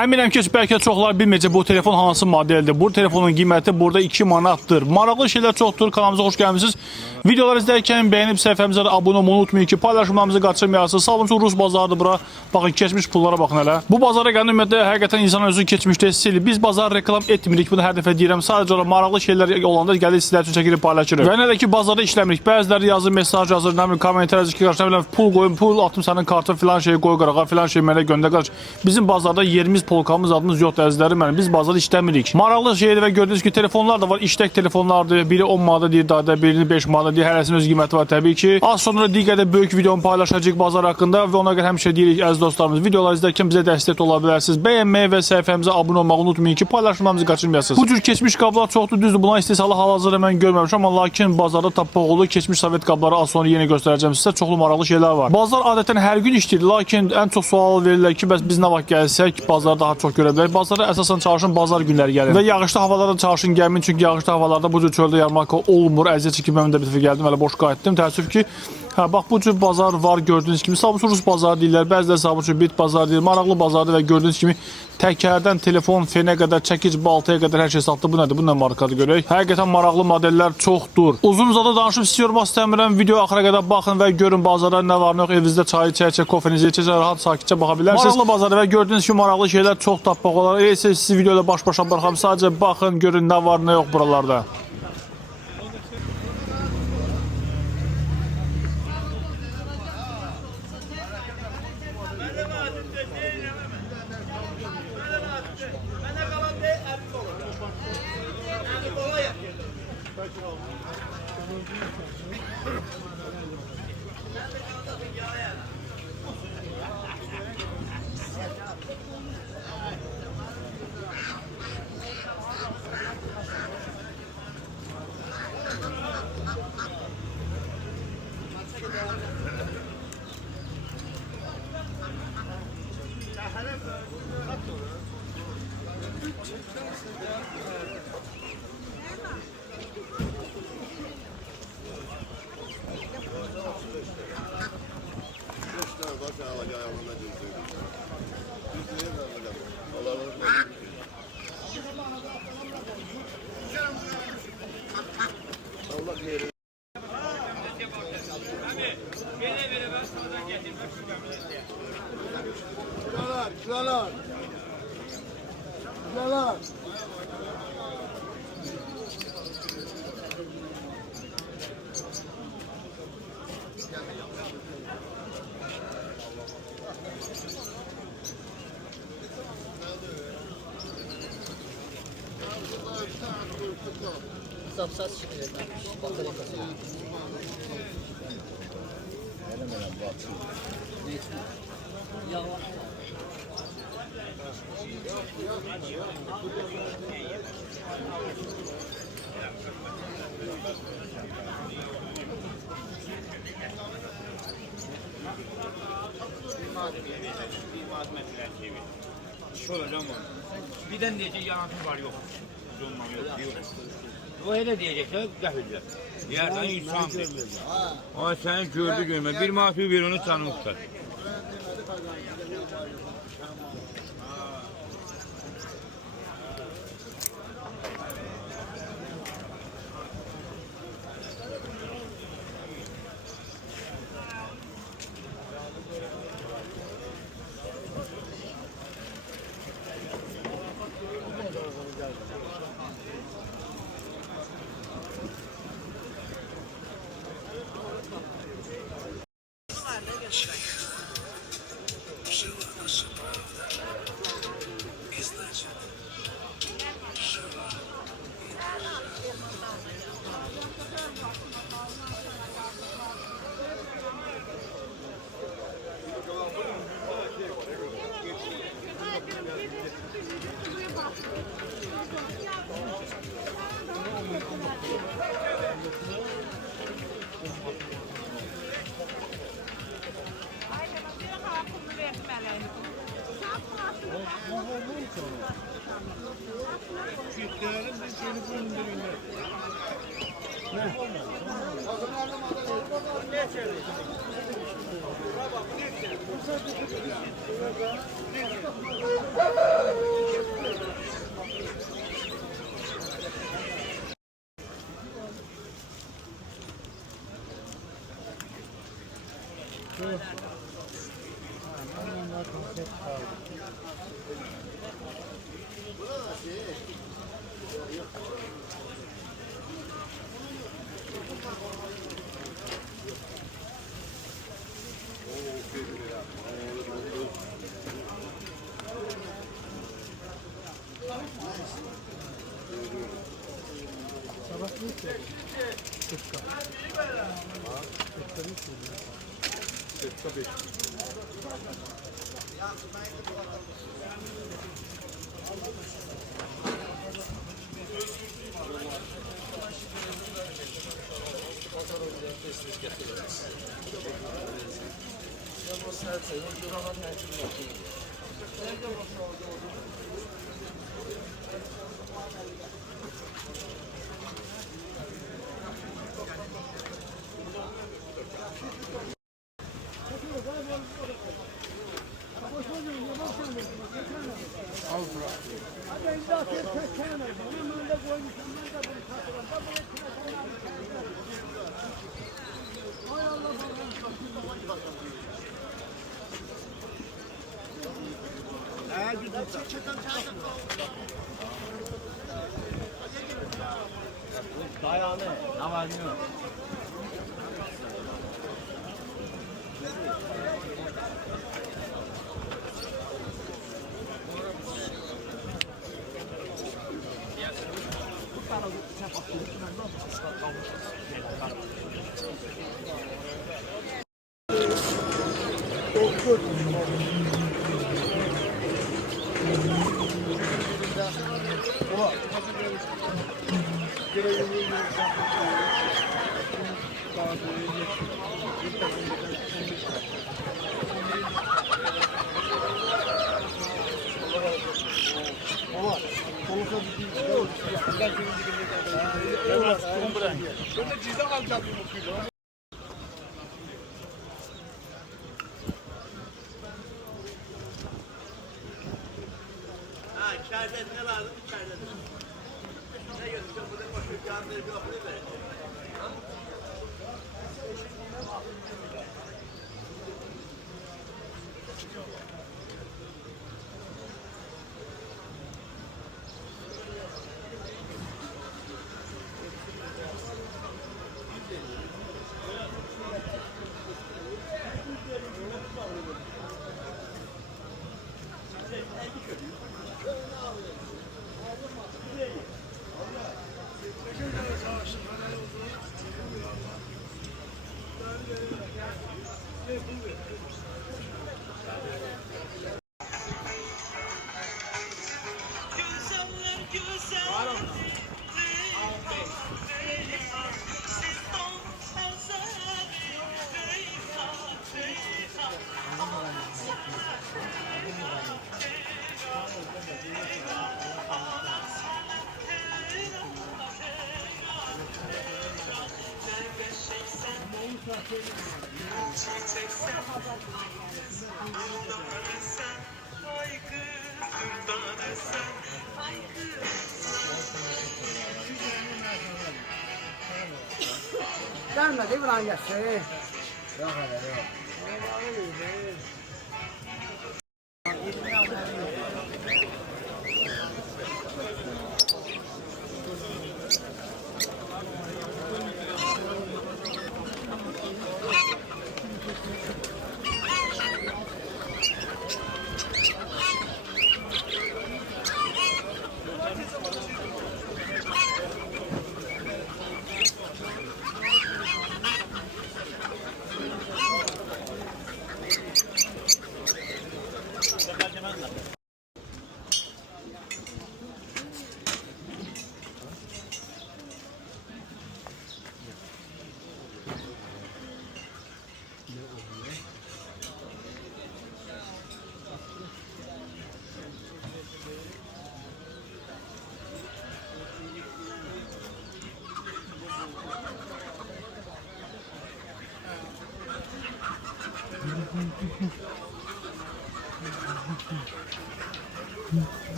Əminəm ki, bəlkə çoxlar bilməyəcək bu telefon hansı modeldir. Bu telefonun qiyməti burada 2 manatdır. Maraqlı şeylər çoxdur. Kanalımıza xoş gəlmişsiniz. Videolar izləyərkən bəyənib səhifəmizə abunə olmayı unutmayın ki, paylaşımlarımızı qaçırmayasınız. Sağ olun, Rus bazarıdır bura. Baxın, keçmiş pullara baxın hələ. Bu bazara gələn ümumiyyətlə həqiqətən insan özü keçmişdə sil. Biz bazar reklam etmirik. Bunu hər dəfə deyirəm. Sadəcə olaraq maraqlı şeylər olanda gəlir sizlər üçün çəkilib paylaşırıq. Və nə də ki, bazarda işləmirik. Bəziləri yazır, mesaj yazır, nə bilim, kommentar yazır ki, qarşına pul qoyun, pul atım sənin kartın filan şeyi qoy qırağa, filan şey mənə göndər qardaş. Bizim bazarda yerimiz, polkamız, adımız yoxdur əzizlərim mənim. Biz bazarda işləmirik. Maraqlı şeydir və gördüyünüz ki, telefonlar da var. İşlək telefonlardır. Biri 10 manata deyir, daha da birini 5 manata deyir. Hərəsinin öz qiyməti var təbii ki. Az sonra digər də böyük videomu paylaşacağıq bazar haqqında və ona görə həmişə deyirik əziz dostlarımız, videolar izlərkən bizə dəstək ola bilərsiniz. Bəyənməyi və səhifəmizə abunə olmağı unutmayın ki, paylaşımlarımızı qaçırmayasınız. Bu cür keçmiş qablar çoxdur, düzdür. Buna istehsalı hal-hazırda mən görməmişəm, amma lakin bazarda tapmaq olur. Keçmiş Sovet qabları az sonra yenə göstərəcəm sizə. Çoxlu maraqlı şeylər var. Bazar adətən hər gün işləyir, lakin ən çox sual verirlər ki, bəs biz nə vaxt gəlsək bazarı daha çox görə bilərik. Bazara əsasən çalışın bazar günləri gəlin və yağışlı havalarda çalışın gəlməyin, çünki yağışlı havalarda bu cür çöldə yarmarka olmur. Əziyyət çəkib mən də bir dəfə gəldim, hələ boş qayıtdım. Təəssüf ki, bax bu cür bazar var gördüyünüz kimi. Sabıçı Rus bazarı deyirlər, bəziləri Sabıçı bit bazarı deyir. Maraqlı bazardır və gördüyünüz kimi təkərdən telefon, fenə qədər, çəkic, baltaya qədər hər şey satdı. Bu nədir? Bu nə markadır görək. Həqiqətən maraqlı modellər çoxdur. Uzun uzadı danışıb sizi yormaq istəmirəm. Video axıra qədər baxın və görün bazarda nə var, nə yox. Evinizdə çayı çəkəcək, kofenizi içəcək, rahat sakitcə baxa bilərsiniz. Maraqlı bazardır və gördüyünüz kimi maraqlı şeylər çox tapmaq olar. Elə sizi videoda baş-başa buraxam. Sadəcə baxın, görün nə var, nə yox buralarda. Güzel. Sapsas şimdi bakalım. Birden diyecek yanıtım var yok. O öyle diyecekler gafildir. Yerden insandır. O sen gördü görme. Bir mahsul bir onu tanımışlar. Ne? Dayanı, ne var ne yok. İçeride ne lazım? İçeride. Ne gözüküyor? Burada boşluk yanları bir okulu verin. Gelmedi İbrahim geçti. Yok öyle yok.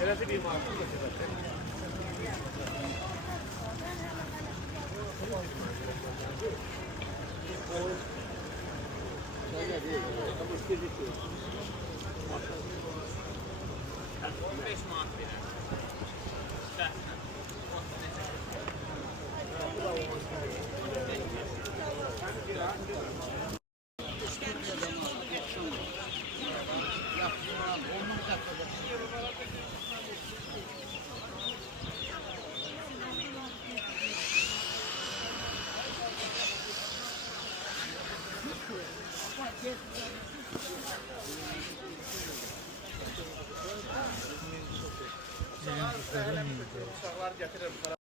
Neresi bir marka? Uşaqlar gətirir.